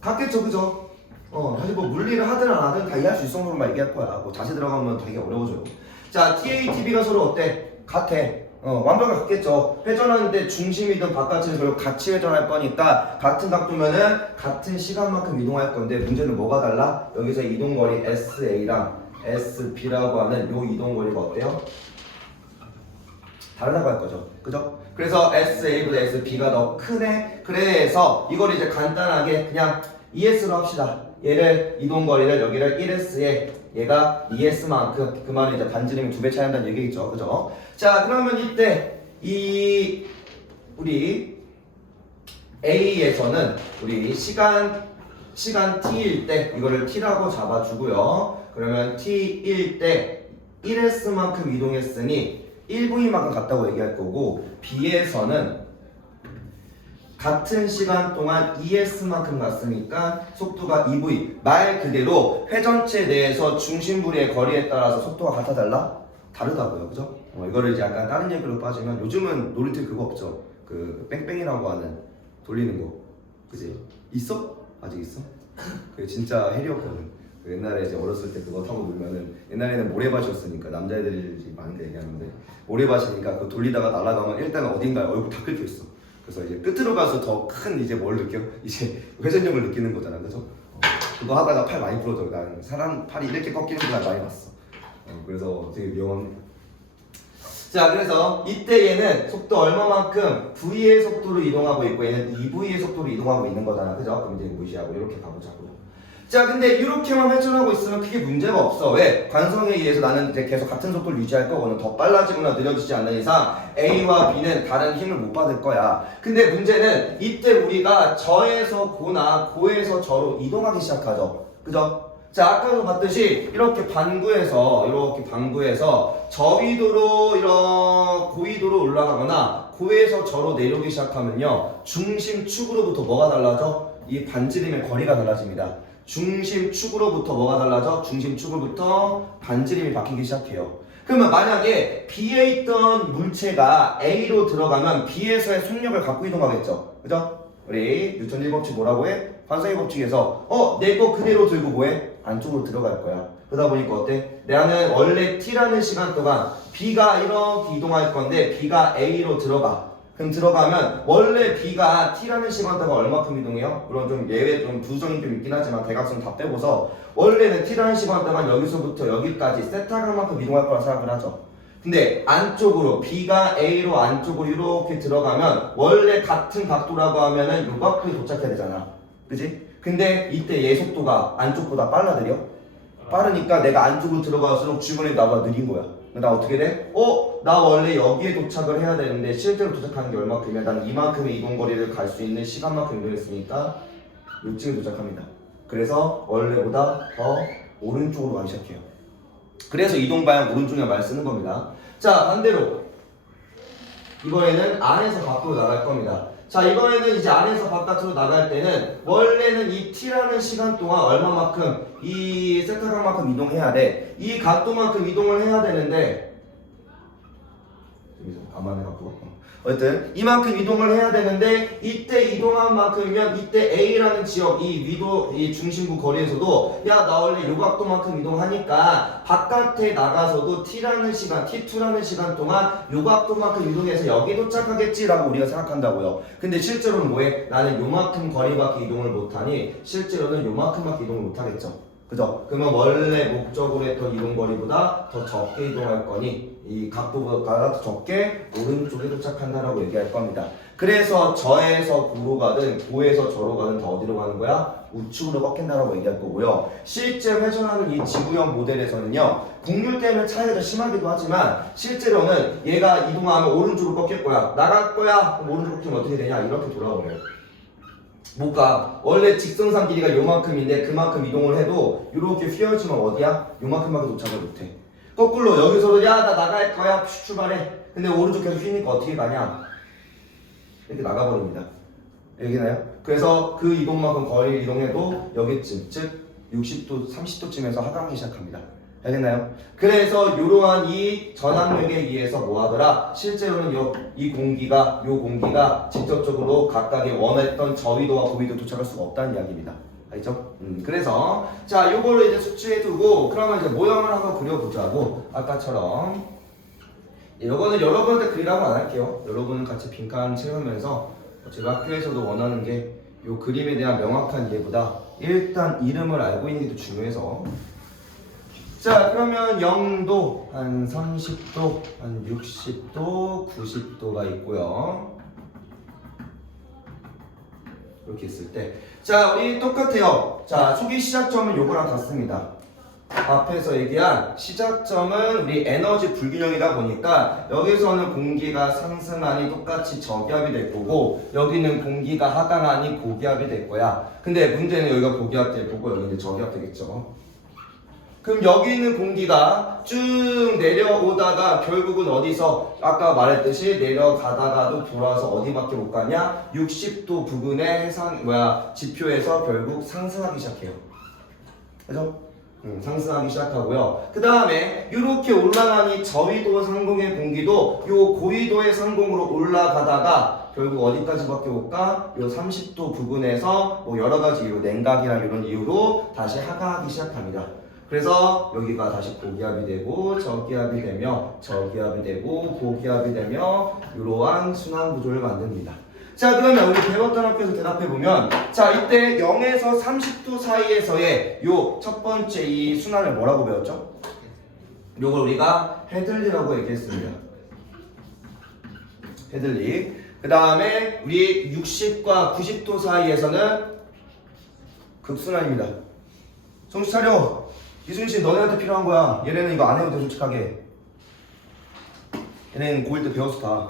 같겠죠, 그죠? 사실 뭐 물리를 하든 안 하든 다 이해할 수 있을 정도로만 얘기할 거야. 뭐 자세 들어가면 되게 어려워져요. 자, TA, TB가 서로 어때? 같아. 완벽하게 같겠죠. 회전하는데 중심이든 바깥이든 결국 같이 회전할 거니까 같은 각도면은 같은 시간만큼 이동할 건데 문제는 뭐가 달라? 여기서 이동거리 SA랑 SB라고 하는 요 이동거리가 어때요? 다르다고 할 거죠. 그죠? 그래서 SA보다 SB가 더 크네. 그래서 이걸 이제 간단하게 그냥 ES로 합시다. 얘를 이동거리를 여기를 1S에 얘가 2S만큼 그 말은 이제 반지름이 2배 차이 한다는 얘기겠죠. 그죠? 자, 그러면 이때 우리 A에서는 우리 시간 T일 때 이거를 T라고 잡아주고요. 그러면 T일 때 1S만큼 이동했으니 1V만큼 갔다고 얘기할 거고 B에서는 같은 시간 동안 ES만큼 갔으니까 속도가 2V. 말 그대로 회전체 내에서 중심부리의 거리에 따라서 속도가 같아 달라? 다르다고요. 그죠? 이거를 이제 약간 다른 얘기로 빠지면 요즘은 놀이터 그거 없죠? 그 뺑뺑이라고 하는 돌리는 거. 그지? 있어? 아직 있어? 그게 진짜 해리였거든. 옛날에 이제 어렸을 때 그거 타고 놀면은 옛날에는 모래밭이었으니까 남자애들이 많은데 얘기하는데 모래밭이니까 그 돌리다가 날아가면 일단 어딘가에 얼굴 다 긁혀 있어. 그래서 이제 끝으로 가서 더 큰 이제 뭘 느껴? 이제 회전력을 느끼는 거잖아, 그죠? 그거 하다가 팔 많이 부러져. 난 사람 팔이 이렇게 꺾이는 걸 많이 봤어. 그래서 되게 위험합니다. 자, 그래서 이때 얘는 속도 얼마만큼 V의 속도로 이동하고 있고 얘는 2V의 속도로 이동하고 있는 거잖아, 그죠? 그럼 이제 무시하고 이렇게 가보자고요. 자, 근데 이렇게만 회전하고 있으면 크게 문제가 없어. 왜? 관성에 의해서 나는 이제 계속 같은 속도를 유지할 거거든. 더 빨라지거나 느려지지 않는 이상 A와 B는 다른 힘을 못 받을 거야. 근데 문제는 이때 우리가 저에서 고나 고에서 저로 이동하기 시작하죠. 그죠? 자, 아까도 봤듯이 이렇게 반구에서 저위도로 고위도로 올라가거나 고에서 저로 내려오기 시작하면요, 중심축으로부터 뭐가 달라져? 이 반지름의 거리가 달라집니다. 중심축으로부터 뭐가 달라져? 중심축으로부터 반지름이 바뀌기 시작해요. 그러면 만약에 B에 있던 물체가 A로 들어가면 B에서의 속력을 갖고 이동하겠죠. 그죠? 우리 뉴턴 1법칙 뭐라고 해? 관성의 법칙에서 내 거 그대로 들고 뭐해? 안쪽으로 들어갈 거야. 그러다 보니까 어때? 나는 원래 T라는 시간 동안 B가 이렇게 이동할 건데 B가 A로 들어가. 그럼 들어가면 원래 B가 T라는 시간 동안 얼마큼 이동해요? 물론 좀 예외 좀 부정이 좀 있긴 하지만 대각선 다 빼고서 원래는 T라는 시간 동안 여기서부터 여기까지 세타각만큼 이동할 거라 생각을 하죠. 근데 안쪽으로 B가 A로 안쪽으로 이렇게 들어가면 원래 같은 각도라고 하면은 요 각도에 도착해야 되잖아. 그지? 근데 이때 얘 속도가 안쪽보다 빨라들여? 빠르니까 내가 안쪽으로 들어갈수록 주변에 나보다 느린 거야. 나 어떻게 돼? 나 원래 여기에 도착을 해야 되는데 실제로 도착하는 게 얼마큼이야? 난 이만큼의 이동거리를 갈 수 있는 시간만큼 이동했으니까 요쯤에 도착합니다. 그래서 원래보다 더 오른쪽으로 가기 시작해요. 그래서 이동 방향 오른쪽에 말 쓰는 겁니다. 자, 반대로 이번에는 안에서 밖으로 나갈 겁니다. 자, 이번에는 이제 안에서 바깥으로 나갈 때는 원래는 이 T라는 시간 동안 얼마만큼 이 세타각만큼 이동해야 돼. 이 각도만큼 이동을 해야 되는데 안 맞네 각도가. 어쨌든 이만큼 이동을 해야 되는데 이때 이동한 만큼이면 이때 A라는 지역 이 위도 이 중심부 거리에서도 야 나 원래 요 각도만큼 이동하니까 바깥에 나가서도 T라는 시간 T2라는 시간 동안 요 각도만큼 이동해서 여기 도착하겠지라고 우리가 생각한다고요. 근데 실제로는 뭐해? 나는 요만큼 거리밖에 이동을 못하니 실제로는 요만큼밖에 이동을 못하겠죠. 그죠? 그러면 원래 목적으로 했던 이동거리보다 더 적게 이동할 거니 이 각도보다 더 적게 오른쪽에 도착한다라고 얘기할 겁니다. 그래서 저에서 고로 가든 고에서 저로 가든 더 어디로 가는 거야? 우측으로 꺾인다라고 얘기할 거고요. 실제 회전하는 이 지구형 모델에서는요, 곡률 때문에 차이가 더 심하기도 하지만 실제로는 얘가 이동하면 오른쪽으로 꺾일 거야. 나갈 거야. 그럼 오른쪽으로 꺾이면 어떻게 되냐? 이렇게 돌아오래요. 못 가. 원래 직선상 길이가 요만큼인데 그만큼 이동을 해도 이렇게 휘어지면 어디야? 요만큼밖에 도착을 못해. 거꾸로 여기서도 야 나 나갈 거야 출발해. 근데 오른쪽 계속 휘니까 어떻게 가냐? 이렇게 나가버립니다. 여기나요? 그래서 그 이동만큼 거리 이동해도 여기쯤 즉 60도 30도쯤에서 하강하기 시작합니다. 알겠나요? 그래서 이러한 이 전압력에 의해서 뭐하더라? 실제로는 요 공기가 직접적으로 각각의 원했던 저위도와 고위도 도착할 수가 없다는 이야기입니다. 알죠? 그래서 자 요거를 이제 수치해두고 그러면 이제 모형을 한번 그려보자고 아까처럼 요거는 여러분한테 그리라고 안 할게요. 여러분은 같이 빈칸 채우면서 제가 학교에서도 원하는 게 요 그림에 대한 명확한 이해보다 일단 이름을 알고 있는 게 더 중요해서 자 그러면 0도, 한 30도, 한 60도, 90도가 있고요. 이렇게 있을 때 자 우리 똑같아요. 자 초기 시작점은 요거랑 같습니다. 앞에서 얘기한 시작점은 우리 에너지 불균형이다 보니까 여기서는 공기가 상승하니 똑같이 저기압이 될 거고 여기는 공기가 하강하니 고기압이 될 거야. 근데 문제는 여기가 고기압 될 거고 여기 이제 저기압 되겠죠. 그럼 여기 있는 공기가 쭉 내려오다가 결국은 어디서 아까 말했듯이 내려가다가도 돌아와서 어디밖에 못 가냐? 60도 부근의 지표에서 결국 상승하기 시작해요. 그죠? 상승하기 시작하고요. 그 다음에 이렇게 올라가니 저위도 상공의 공기도 요 고위도의 상공으로 올라가다가 결국 어디까지밖에 못 가? 요 30도 부근에서 뭐 여러 가지 이유, 냉각이랑 이런 이유로 다시 하강하기 시작합니다. 그래서 여기가 다시 고기압이 되고 저기압이 되며 저기압이 되고 고기압이 되며 이러한 순환 구조를 만듭니다. 자 그러면 우리 배웠던 학교에서 대답해보면 자 이때 0에서 30도 사이에서의 요 첫 번째 이 순환을 뭐라고 배웠죠? 요걸 우리가 헤들리라고 얘기했습니다. 헤들리. 그 다음에 우리 60과 90도 사이에서는 극순환입니다. 정신 차려. 이순신 너네한테 필요한 거야. 얘네는 이거 안 해도 돼 솔직하게. 얘네는 고1 때 배웠어 다.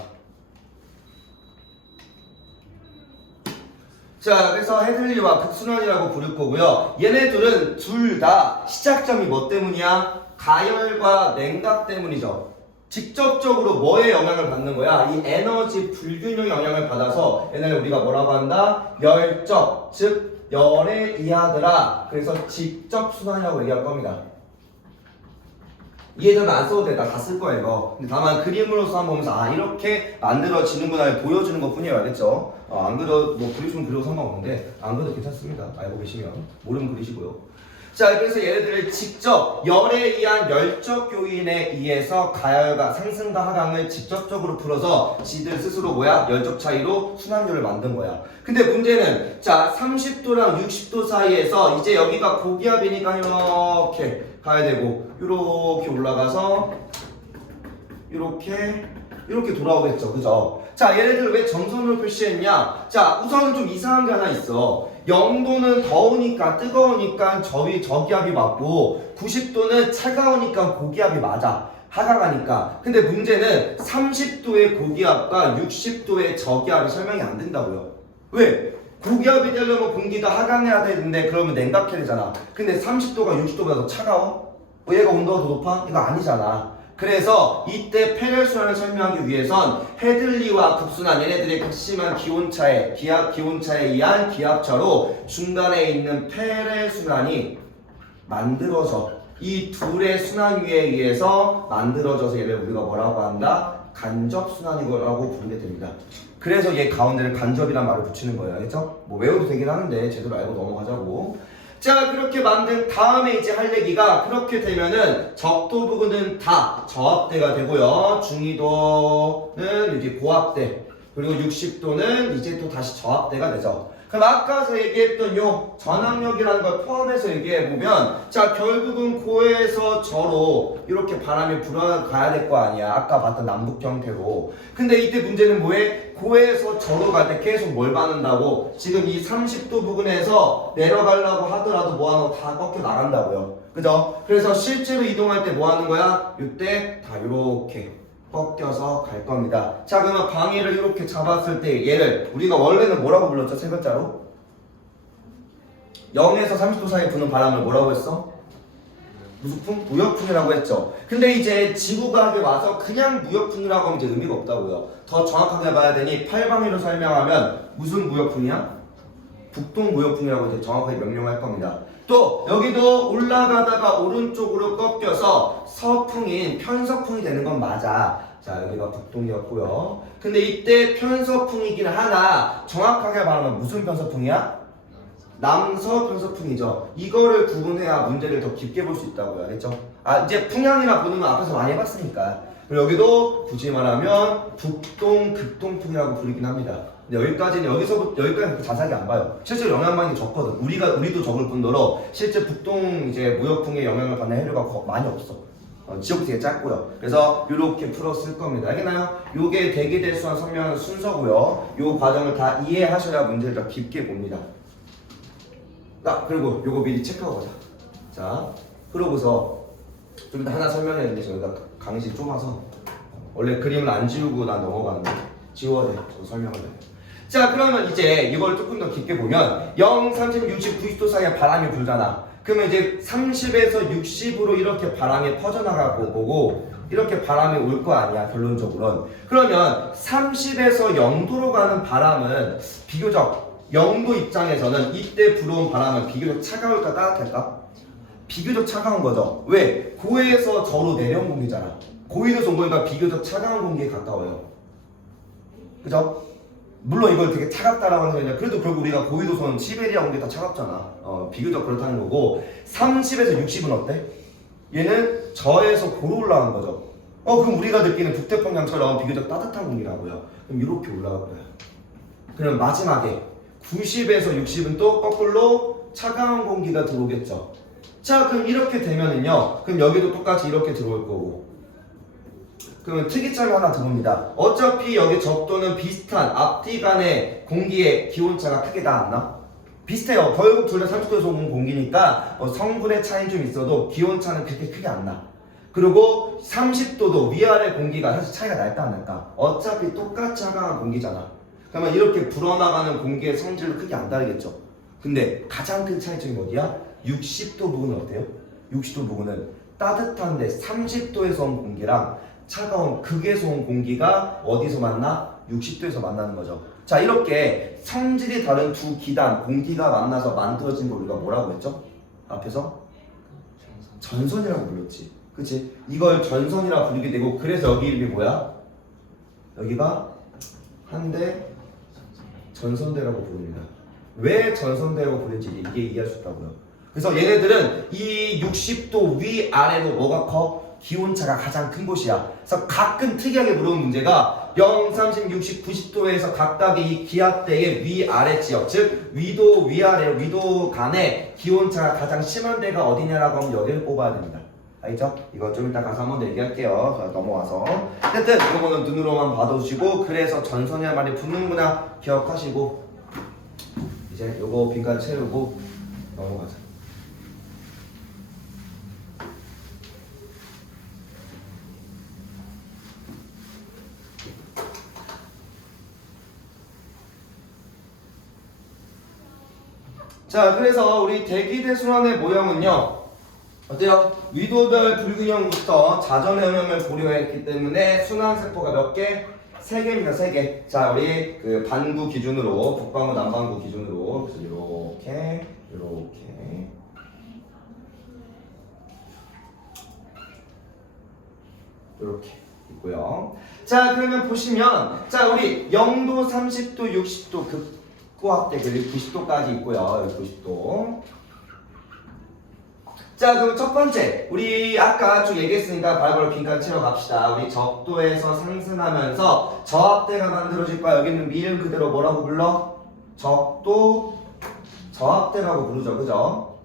자, 그래서 헤들리와 극순환이라고 부를 거고요. 얘네들은 둘 다 시작점이 뭐 때문이야? 가열과 냉각 때문이죠. 직접적으로 뭐에 영향을 받는 거야? 이 에너지 불균형 영향을 받아서 얘네를 우리가 뭐라고 한다? 열적, 즉 열에 의하더라. 그래서 직접 순환이라고 얘기할 겁니다. 이해전은 안 써도 돼. 나 다 쓸 거야 이거. 근데 다만 그림으로서 한번 보면서 아 이렇게 만들어지는구나 보여주는 것 뿐이에요. 알겠죠? 안 그려 뭐 그리시면 그려도 상관없는데 안 그려도 괜찮습니다. 알고 계시면 모르면 그리시고요. 자, 그래서 얘네들을 직접 열에 의한 열적 요인에 의해서 가열과 상승과 하강을 직접적으로 풀어서 지들 스스로 뭐야? 열적 차이로 순환율을 만든 거야. 근데 문제는 자 30도랑 60도 사이에서 이제 여기가 고기압이니까 이렇게 가야 되고 이렇게 올라가서 이렇게 돌아오겠죠. 그죠? 자, 얘네들 왜 점선으로 표시했냐? 자, 우선은 좀 이상한 게 하나 있어. 0도는 더우니까 뜨거우니까 저기압이 맞고 90도는 차가우니까 고기압이 맞아. 하강하니까. 근데 문제는 30도의 고기압과 60도의 저기압이 설명이 안 된다고요. 왜? 고기압이 되려면 공기가 하강해야 되는데 그러면 냉각해야 되잖아. 근데 30도가 60도보다 더 차가워? 얘가 온도가 더 높아? 이거 아니잖아. 그래서 이때 페렐순환을 설명하기 위해선 헤들리와 급순환 얘네들의 극심한 기온차에 기온차에 의한 기압차로 중간에 있는 페렐순환이 만들어져 이 둘의 순환위에 의해서 만들어져서 얘를 우리가 뭐라고 한다? 간접순환이라고 부르게 됩니다. 그래서 얘 가운데를 간접이란 말을 붙이는 거예요. 알겠죠? 뭐 외워도 되긴 하는데 제대로 알고 넘어가자고. 자, 그렇게 만든 다음에 이제 할 얘기가 그렇게 되면은 적도 부근은 다 저압대가 되고요. 중위도는 이제 고압대, 그리고 60도는 이제 또 다시 저압대가 되죠. 그럼 아까서 얘기했던 요 전압력이라는 걸 포함해서 얘기해보면 자, 결국은 고에서 저로 이렇게 바람이 불어가야 될 거 아니야. 아까 봤던 남북 형태로. 근데 이때 문제는 뭐해? 고에서 저로 갈 때 계속 뭘 받는다고? 지금 이 30도 부근에서 내려가려고 하더라도 뭐하노? 다 꺾여 나간다고요. 그죠? 그래서 실제로 이동할 때 뭐 하는 거야? 이때 다 이렇게 꺾여서 갈 겁니다. 자, 그러면 방해를 이렇게 잡았을 때 얘를 우리가 원래는 뭐라고 불렀죠? 세 글자로? 0에서 30도 사이에 부는 바람을 뭐라고 했어? 무슨 무역풍이라고 했죠. 근데 이제 지구과학에 와서 그냥 무역풍이라고 하면 이제 의미가 없다고요. 더 정확하게 봐야 되니 팔방위로 설명하면 무슨 무역풍이야? 북동 무역풍이라고 이제 정확하게 명령할 겁니다. 또 여기도 올라가다가 오른쪽으로 꺾여서 서풍인 편서풍이 되는 건 맞아. 자, 여기가 북동이었고요. 근데 이때 편서풍이긴 하나 정확하게 말하면 무슨 편서풍이야? 남서 편서풍이죠. 이거를 구분해야 문제를 더 깊게 볼 수 있다고요. 알겠죠? 아, 이제 풍향이나 보는 건 앞에서 많이 해봤으니까. 그리고 여기도 굳이 말하면 북동 극동풍이라고 부르긴 합니다. 근데 여기까지는 여기까지는 자세하게 안 봐요. 실제로 영향받는 게 적거든. 우리도 적을 뿐더러 실제 북동 이제 무역풍의 영향을 받는 해류가 많이 없어. 지역도 되게 짧고요. 그래서 이렇게 풀어 쓸 겁니다. 알겠나요? 요게 대기대수한 설명하는 순서고요. 요 과정을 다 이해하셔야 문제를 더 깊게 봅니다. 그리고 요거 미리 체크하고 가자. 자, 그러고서 좀 이따 하나 설명했는데 저희가 강의실이 좁아서 원래 그림을 안 지우고 난 넘어가는데 지워야 돼. 저 설명을 해요. 자, 그러면 이제 이걸 조금 더 깊게 보면 0, 30, 60, 90도 사이에 바람이 불잖아. 그러면 이제 30에서 60으로 이렇게 바람이 퍼져나갈 거고 이렇게 바람이 올 거 아니야 결론적으로는. 그러면 30에서 0도로 가는 바람은 비교적 0도 입장에서는 이때 불어온 바람은 비교적 차가울까 따뜻할까? 비교적 차가운 거죠. 왜? 고에서 저로 내려온 공기잖아. 고위에서 온 거니까 비교적 차가운 공기에 가까워요. 그죠? 물론 이걸 되게 차갑다라고 하는 거냐. 그래도 결국 우리가 고위도선 시베리아 공기 다 차갑잖아. 비교적 그렇다는 거고 30에서 60은 어때? 얘는 저에서 고로 올라간 거죠. 그럼 우리가 느끼는 북태평양처럼 비교적 따뜻한 공기라고요. 그럼 이렇게 올라갈 거예요. 그럼 마지막에 90에서 60은 또 거꾸로 차가운 공기가 들어오겠죠. 자, 그럼 이렇게 되면은요. 그럼 여기도 똑같이 이렇게 들어올 거고. 그러면 특이점이 하나 들어옵니다. 어차피 여기 적도는 비슷한 앞뒤 간의 공기의 기온차가 크게 나왔나? 비슷해요. 결국 둘 다 30도에서 온 공기니까 성분의 차이는 좀 있어도 기온차는 그렇게 크게 안 나. 그리고 30도도 위아래 공기가 사실 차이가 날까 안 날까? 어차피 똑같이 차가운 공기잖아. 그러면 이렇게 불어나가는 공기의 성질도 크게 안 다르겠죠. 근데 가장 큰 차이점이 어디야? 60도 부분은 어때요? 60도 부분은 따뜻한데 30도에서 온 공기랑 차가운 극에서 온 공기가 어디서 만나? 60도에서 만나는 거죠. 자, 이렇게 성질이 다른 두 기단, 공기가 만나서 만들어진 걸 우리가 뭐라고 했죠? 앞에서? 전선이라고 불렀지. 그치? 이걸 전선이라 부르게 되고, 그래서 여기 이름이 뭐야? 여기가 한대 전선대라고 부릅니다. 왜 전선대라고 부르는지 이게 이해할 수 있다고요. 그래서 얘네들은 이 60도 위아래로 뭐가 커? 기온차가 가장 큰 곳이야. 그래서 가끔 특이하게 물어본 문제가 0, 30, 60, 90도에서 각각의 이 기압대의 위아래 지역, 즉 위도 위아래, 위도 간의 기온차가 가장 심한 데가 어디냐라고 하면 여기를 뽑아야 됩니다. 알겠죠? 이거 좀 이따 가서 한번 얘기할게요. 자, 넘어와서. 어쨌든 이거는 눈으로만 봐두시고, 그래서 전선이라는 말이 붙는구나 기억하시고, 이제 요거 빈칸 채우고 넘어가자. 자, 그래서 우리 대기대 순환의 모형은요, 어때요? 위도별 불균형부터 자전의 영향을 고려했기 때문에 순환세포가 몇 개? 3개입니다. 3개. 자, 우리 그 반구 기준으로, 북반구, 남반구 기준으로, 그래서 이렇게 있고요. 자, 그러면 보시면, 자, 우리 0도, 30도, 60도 극고압대 그리고 90도까지 있고요. 여기 90도. 자, 그럼 첫 번째, 우리 아까 쭉 얘기했으니까 바로 빈칸 채워 갑시다. 우리 적도에서 상승하면서 저압대가 만들어질 거야. 여기는 미음 그대로 뭐라고 불러? 적도 저압대라고 부르죠. 그죠?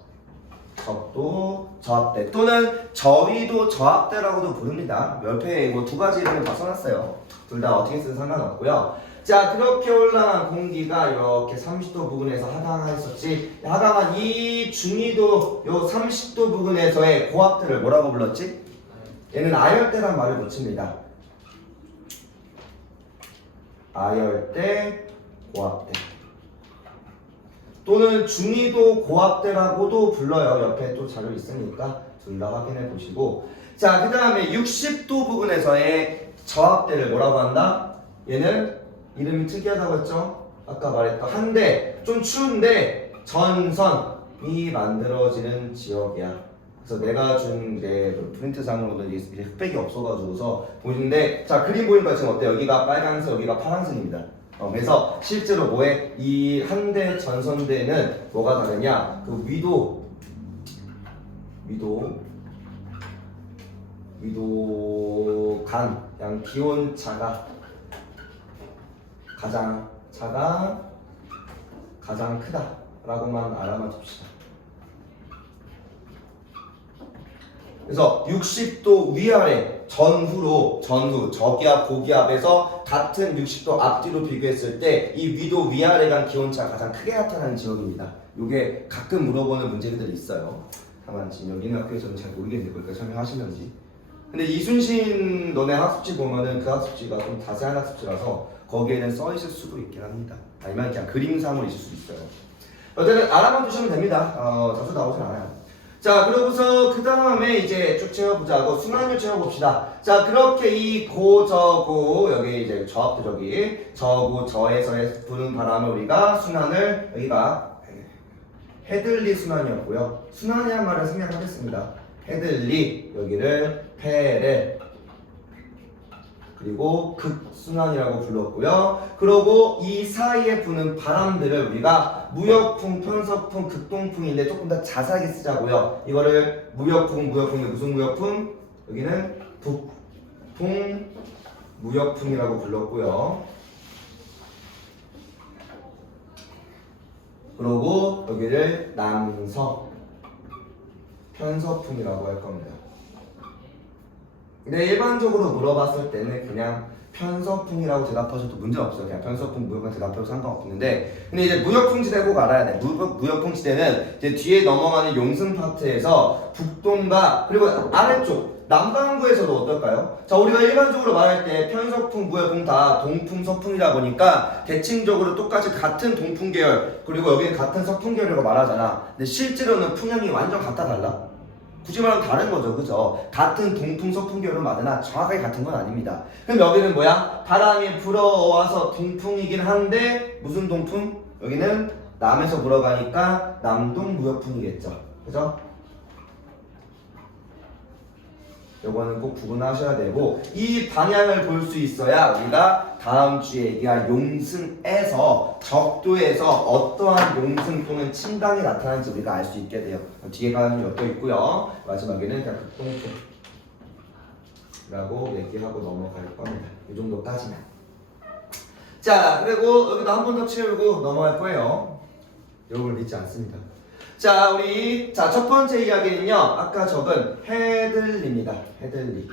적도 저압대 또는 저위도 저압대라고도 부릅니다. 옆에 뭐 두 가지 이름을 다 써놨어요. 둘 다 어떻게 쓰든 상관없고요. 자, 그렇게 올라간 공기가 이렇게 30도 부근에서 하강했었지. 하강한 이 중위도 요 30도 부근에서의 고압대를 뭐라고 불렀지? 얘는 아열대란 말을 붙입니다. 아열대, 고압대. 또는 중위도 고압대라고도 불러요. 옆에 또 자료 있으니까 둘 다 확인해 보시고. 자, 그 다음에 60도 부근에서의 저압대를 뭐라고 한다? 얘는 이름이 특이하다고 했죠? 아까 말했던 한데 좀 추운데 전선이 만들어지는 지역이야. 그래서 내가 준 내 프린트상으로는 이게 흑백이 없어가지고서 보이는데, 자, 그림 보니까 지금 어때요? 여기가 빨간색, 여기가 파란색입니다. 그래서 실제로 뭐에 이 한대 전선대는 뭐가 다르냐? 그 위도 간 양 기온차가 가장 크다라고만 알아만 둡시다. 그래서 60도 위아래 전후 저기압 고기압에서 같은 60도 앞뒤로 비교했을 때 이 위도 위아래 간 기온차가 가장 크게 나타나는 지역입니다. 이게 가끔 물어보는 문제들이 있어요. 다만 지금 여기는 학교에서는 잘 모르겠는데 거기까지 설명하시는지. 근데 이순신 너네 학습지 보면은 그 학습지가 좀 자세한 학습지라서 거기에는 써 있을 수도 있긴 합니다. 아니면 그냥 그림상으로 있을 수도 있어요. 어쨌든 알아만 두시면 됩니다. 자주 나오진 않아요. 자, 그러고서 그 다음에 이제 쭉 채워보자고 순환율 채워봅시다. 자, 그렇게 이 고저고 여기 이제 저압도 저고 저에서의 부는 바람을 우리가 순환을 여기가 헤들리 순환이었고요. 순환이란 말을 생략하겠습니다. 헤들리 여기를 페레 그리고 극순환이라고 불렀고요. 그리고 이 사이에 부는 바람들을 우리가 무역풍, 편서풍, 극동풍인데 조금 더 자세하게 쓰자고요. 이거를 무역풍, 무슨 무역풍? 여기는 북풍, 무역풍이라고 불렀고요. 그리고 여기를 남서, 편서풍이라고 할 겁니다. 근데 일반적으로 물어봤을 때는 그냥 편서풍이라고 대답하셔도 문제 없어요. 그냥 편서풍, 무역풍 대답해도 상관없는데, 근데 이제 무역풍지대 꼭 알아야 돼. 무역풍지대는 이제 뒤에 넘어가는 용승 파트에서 북동과 그리고 아래쪽 남반구에서도 어떨까요? 자, 우리가 일반적으로 말할 때 편서풍, 무역풍 다 동풍, 서풍이다 보니까 대칭적으로 똑같이 같은 동풍 계열 그리고 여기는 같은 서풍 계열이라고 말하잖아. 근데 실제로는 풍향이 완전 같다 달라. 굳이 말하면 다른 거죠, 그죠? 같은 동풍, 서풍 계열은 맞으나 정확하게 같은 건 아닙니다. 그럼 여기는 뭐야? 바람이 불어와서 동풍이긴 한데 무슨 동풍? 여기는 남에서 불어가니까 남동 무역풍이겠죠, 그죠? 요거는 꼭 구분하셔야 되고 이 방향을 볼 수 있어야 우리가 다음 주에 얘기할 용승에서 적도에서 어떠한 용승 또는 침강이 나타나는지 우리가 알 수 있게 돼요. 뒤에 가는 엿도 있고요. 마지막에는 그냥 극동풍이라고 얘기하고 넘어갈 겁니다. 이 정도까지는. 자, 그리고 여기도 한 번 더 채우고 넘어갈 거예요. 여러분을 믿지 않습니다. 자, 우리 첫 번째 이야기는요. 아까 적은 헤들리입니다. 헤들리.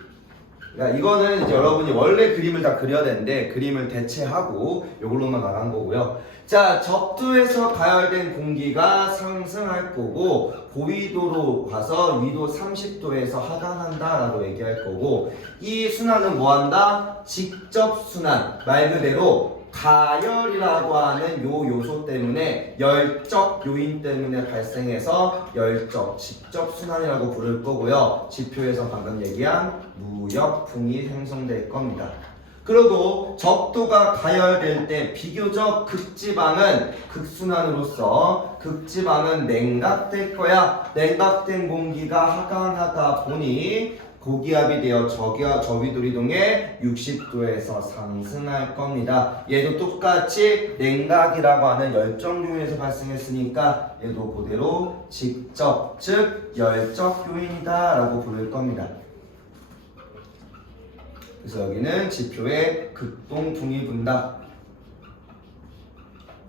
그러니까 이거는 이제 여러분이 원래 그림을 다 그려야 되는데 그림을 대체하고 이걸로만 나간 거고요. 자, 적도에서 가열된 공기가 상승할 거고 고위도로 가서 위도 30도에서 하강한다라고 얘기할 거고 이 순환은 뭐한다? 직접순환. 말 그대로 가열이라고 하는 요 요소 때문에 열적 요인 때문에 발생해서 열적 직접순환이라고 부를 거고요. 지표에서 방금 얘기한 무역풍이 형성될 겁니다. 그리고 적도가 가열될 때 비교적 극지방은 극순환으로서 극지방은 냉각될 거야. 냉각된 공기가 하강하다 보니 고기압이 되어 저위도를 이동해 60도에서 상승할 겁니다. 얘도 똑같이 냉각이라고 하는 열적 요인에서 발생했으니까 얘도 그대로 직접, 즉 열적 요인이다 라고 부를 겁니다. 그래서 여기는 지표에 극동풍이 분다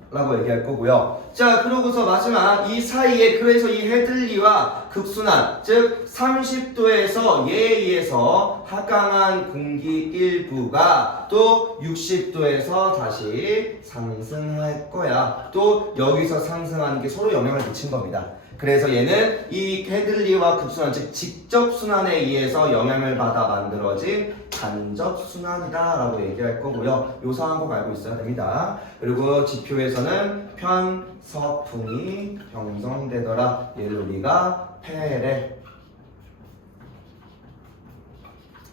라고 얘기할 거고요. 자, 그러고서 마지막 이 사이에 그래서 이 헤들리와 극순환 즉 30도에서 예에 의해서 하강한 공기 일부가 또 60도에서 다시 상승할 거야. 또 여기서 상승하는 게 서로 영향을 미친 겁니다. 그래서 얘는 이 헤들리와 극순환 즉 직접순환에 의해서 영향을 받아 만들어진 간접순환이다 라고 얘기할 거고요. 요 상황 꼭 알고 있어야 됩니다. 그리고 지표에서는 편서풍이 형성되더라. 얘를 우리가 폐례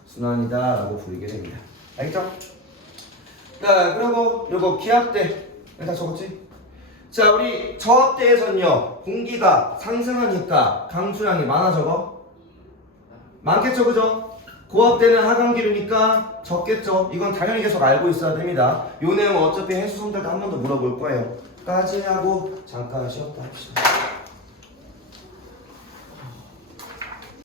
순환이다 라고 부르게 됩니다. 알겠죠? 자, 그리고 요거 기압대 다 적었지? 자, 우리 저압대에서는요 공기가 상승하니까 강수량이 많아져거? 많겠죠, 그죠? 고압대는 하강기류니까 적겠죠. 이건 당연히 계속 알고 있어야 됩니다. 요 내용 어차피 해수 성들도 한 번 더 물어볼 거예요. 까지 하고 잠깐 쉬었다 합시다.